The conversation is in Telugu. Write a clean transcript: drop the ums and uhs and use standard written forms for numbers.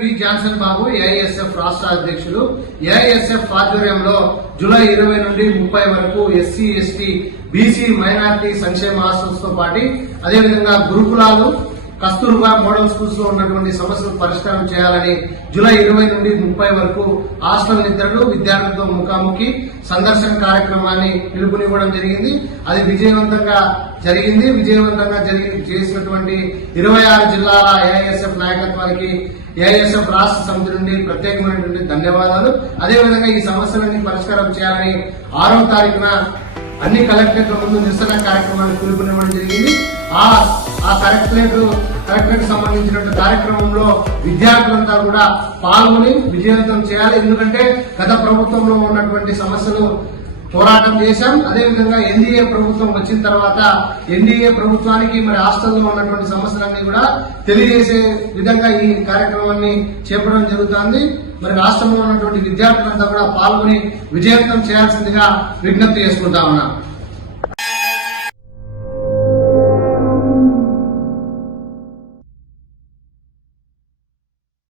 వి జాన్సన్ బాబు ఏఐఎస్ఎఫ్ రాష్ట్ర అధ్యక్షులు. ఏఐఎస్ఎఫ్ ఆధ్వర్యంలో జూలై 20 నుండి 30 వరకు ఎస్సీ, ఎస్టీ, బీసీ, మైనారిటీ సంక్షేమ హాస్టల్స్ తో పాటు అదేవిధంగా గురుకులాలు, కస్తూర్బా మోడల్ స్కూల్స్ లో ఉన్నటువంటి సమస్యలు పరిష్కారం చేయాలని జూలై 20 నుండి 30 వరకు హాస్టల్ నిద్రలు విద్యార్థులతో ముఖాముఖి సందర్శన కార్యక్రమాన్ని పిలుపునివ్వడం జరిగింది. అది విజయవంతంగా చేసినటువంటి 26 జిల్లాల ఏఐఎస్ఎఫ్ నాయకత్వానికి ఏఐఎస్ఎఫ్ రాష్ట్ర సమితి నుండి ప్రత్యేకమైనటువంటి ధన్యవాదాలు. అదేవిధంగా ఈ సమస్యలన్నీ పరిష్కారం చేయాలని 6వ తారీఖున అన్ని కలెక్టరేట్ల ముందు నిరసన కార్యక్రమాన్ని పిలుపునివ్వడం జరిగింది. ఆ కలెక్టరేట్ సంబంధించినటువంటి కార్యక్రమంలో విద్యార్థులంతా కూడా పాల్గొని విజయవంతం చేయాలి. ఎందుకంటే గత ప్రభుత్వంలో ఉన్నటువంటి సమస్యలు పోరాటం చేశాం. అదేవిధంగా ఎన్డీఏ ప్రభుత్వం వచ్చిన తర్వాత ఎన్డీఏ ప్రభుత్వానికి మరి హాస్టల్లో ఉన్నటువంటి సమస్యలన్నీ కూడా తెలియజేసే విధంగా ఈ కార్యక్రమాన్ని చేపట్టడం జరుగుతుంది. మరి రాష్ట్రంలో ఉన్నటువంటి విద్యార్థులంతా కూడా పాల్గొని విజయవంతం చేయాల్సిందిగా విజ్ఞప్తి చేసుకుంటా ఉన్నాం.